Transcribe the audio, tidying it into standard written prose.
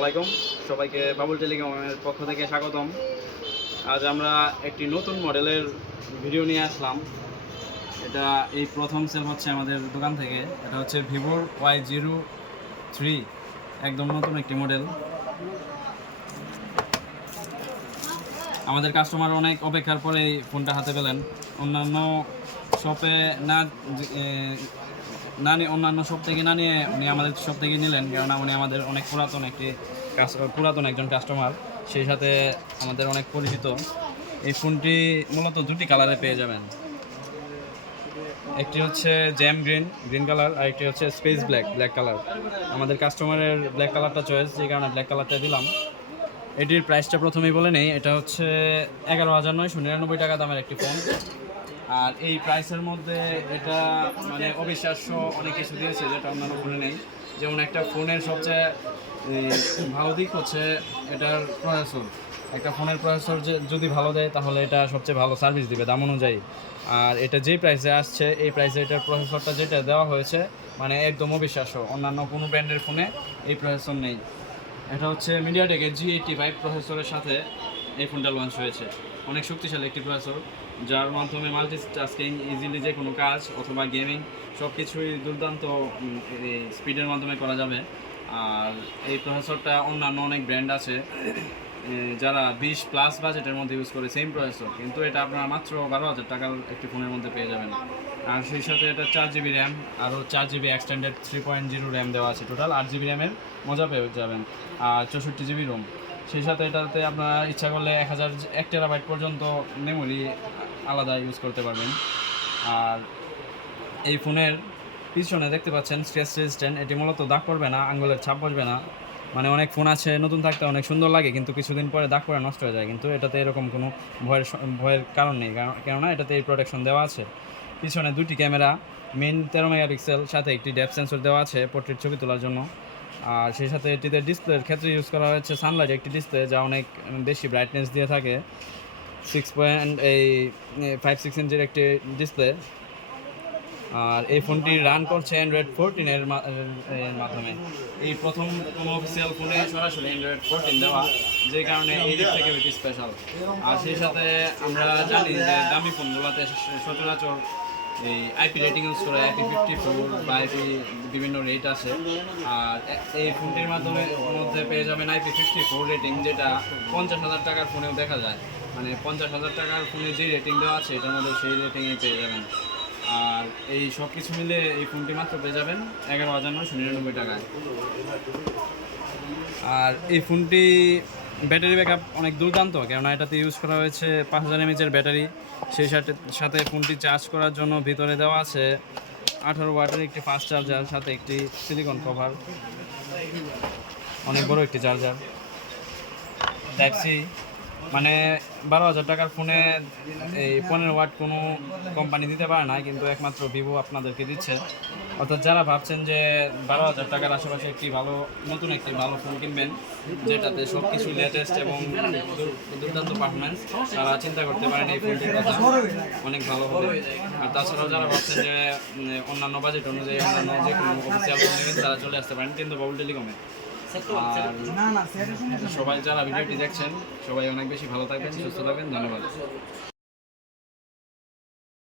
আলাইকুম সবাইকে বাবুল টেলিকমের পক্ষ থেকে স্বাগতম। আজ আমরা একটি নতুন মডেলের ভিডিও নিয়ে আসলাম। এটা এই প্রথম সেল হচ্ছে আমাদের দোকান থেকে। এটা হচ্ছে ভিভোর Y03, একদম নতুন একটি মডেল। আমাদের কাস্টমার অনেক অপেক্ষার পরে এই ফোনটা হাতে পেলেন। অন্যান্য শপে অন্যান্য শপ থেকে না নিয়ে উনি আমাদের শপ থেকে নিলেন, কেননা উনি আমাদের অনেক পুরাতন একজন কাস্টমার, সেই সাথে আমাদের অনেক পরিচিত। এই ফোনটি মূলত দুটি কালারে পেয়ে যাবেন। একটি হচ্ছে জ্যাম গ্রিন কালার, আর একটি হচ্ছে স্পেস ব্ল্যাক কালার। আমাদের কাস্টমারের ব্ল্যাক কালারটা চয়েস, যে কারণে ব্ল্যাক কালারটা দিলাম। এটির প্রাইসটা প্রথমেই বলে নেই, এটা হচ্ছে 11,999 টাকা দামের একটি ফোন। আর এই প্রাইসের মধ্যে এটা মানে অবিশ্বাস্য অনেক কিছু দিয়েছে যেটা অন্যান্য ফোনে নেই। যেমন একটা ফোনের সবচেয়ে ভালো দিক হচ্ছে এটার প্রসেসর। একটা ফোনের প্রসেসর যদি ভালো দেয় তাহলে এটা সবচেয়ে ভালো সার্ভিস দিবে দাম অনুযায়ী। আর এটা যেই প্রাইসে আসছে, এই প্রাইসে এটার প্রসেসরটা যেটা দেওয়া হয়েছে মানে একদম অবিশ্বাস্য। অন্যান্য কোনো ব্র্যান্ডের ফোনে এই প্রসেসর নেই। এটা হচ্ছে মিডিয়াটেকের G85 প্রসেসরের সাথে এই ফোনটা লঞ্চ হয়েছে। অনেক শক্তিশালী একটি প্রসেসর, যার মাধ্যমে মাল্টিটাস্কিং ইজিলি যে কোনো কাজ অথবা গেমিং সব কিছুই দুর্দান্ত স্পিডের মাধ্যমে করা যাবে। আর এই প্রসেসরটা অন্যান্য অনেক ব্র্যান্ড আছে যারা 20+ বাজেটের মধ্যে ইউজ করে সেম প্রসেসর, কিন্তু এটা আপনারা মাত্র 12,000 টাকার একটি ফোনের মধ্যে পেয়ে যাবেন। আর সেই সাথে এটা 4GB র্যাম, আরও 4GB এক্সটেন্ডেড 3.0 র্যাম দেওয়া আছে। টোটাল 8GB র্যামের মজা পেয়ে যাবেন, আর 64GB রোম। সেই সাথে এটাতে আপনারা ইচ্ছা করলে 1 টেরাবাইট পর্যন্ত মেমোরি আলাদা ইউজ করতে পারবেন। আর এই ফোনের পিছনে দেখতে পাচ্ছেন স্ক্র্যাচ রেজিস্ট্যান্ট। এটি মূলত দাগ পড়বে না, আঙ্গুলের ছাপ বসবে না। মানে অনেক ফোন আছে নতুন থাকতে অনেক সুন্দর লাগে, কিন্তু কিছুদিন পরে দাগ পড়ে নষ্ট হয়ে যায়, কিন্তু এটাতে এরকম কোনো ভয়ের কারণ নেই, কেননা এটাতে এই প্রোটেকশন দেওয়া আছে। পিছনে দুটি ক্যামেরা, মেইন 13 মেগাপিক্সেল, সাথে একটি ডেপথ সেন্সর দেওয়া আছে পোর্ট্রেট ছবি তোলার জন্য। আর সেই সাথে এটিতে ডিসপ্লের ক্ষেত্রে ইউজ করা হয়েছে সানলাইট একটি ডিসপ্লে, যা অনেক বেশি ব্রাইটনেস দিয়ে থাকে। 6.56 ইঞ্চির একটি ডিসপ্লে। আর এই ফোনটি রান করছে অ্যান্ড্রয়েড 14 এর মাধ্যমে। এই প্রথম কোনো অফিসিয়াল ফোনে সরাসরি অ্যান্ড্রয়েড 14 দেওয়া, যে কারণে এই দিক থেকে বেশি স্পেশাল। আর সেই সাথে আমরা জানি যে দামি ফোনগুলোতে সচরাচর এই আইপি রেটিং ইউজ করে, IP54 বা IP বিভিন্ন রেট আছে। আর এই ফোনটির মধ্যে পেয়ে যাবেন IP54 রেটিং, যেটা 50,000 টাকার ফোনেও দেখা যায়। মানে 50,000 টাকার ফোনে যেই রেটিং দেওয়া আছে এটার মধ্যে সেই রেটিংয়ে পেয়ে যাবেন। আর এই সব কিছু মিলে এই ফোনটি মাত্র পেয়ে যাবেন 11,999 টাকায়। আর এই ফোনটি ব্যাটারি ব্যাকআপ অনেক দুর্দান্ত, কেননা এটাতে ইউজ করা হয়েছে 5000 mAh ব্যাটারি। সেই সাথে ফোনটি চার্জ করার জন্য ভিতরে দেওয়া আছে 18 ওয়াটের একটি ফাস্ট চার্জার, সাথে একটি সিলিকন কভার, অনেক বড় একটি চার্জার। টাইপ-সি, মানে 12,000 টাকার ফোনে এই 15 ওয়াট কোনো কোম্পানি দিতে পারে না, কিন্তু একমাত্র ভিভো আপনাদেরকে দিচ্ছে। অর্থাৎ যারা ভাবছেন যে 12,000 টাকার আশেপাশে নতুন একটি ভালো ফোন কিনবেন, যেটাতে সব কিছু লেটেস্ট এবং দুর্দান্ত পারফরমেন্স, তারা চিন্তা করতে পারেন এই ফোনটির কথা, অনেক ভালো হবে। আর তাছাড়াও যারা ভাবছেন যে অন্যান্য বাজেট অনুযায়ী অন্যান্য যে কোনো অফিসিয়াল ফোন নেবেন, তারা চলে আসতে পারেন কিন্তু বাবুল টেলিকমে। সবাই যারা ভিডিওটি দেখছেন সবাই অনেক বেশি ভালো থাকবেন, সুস্থ থাকবেন। ধন্যবাদ।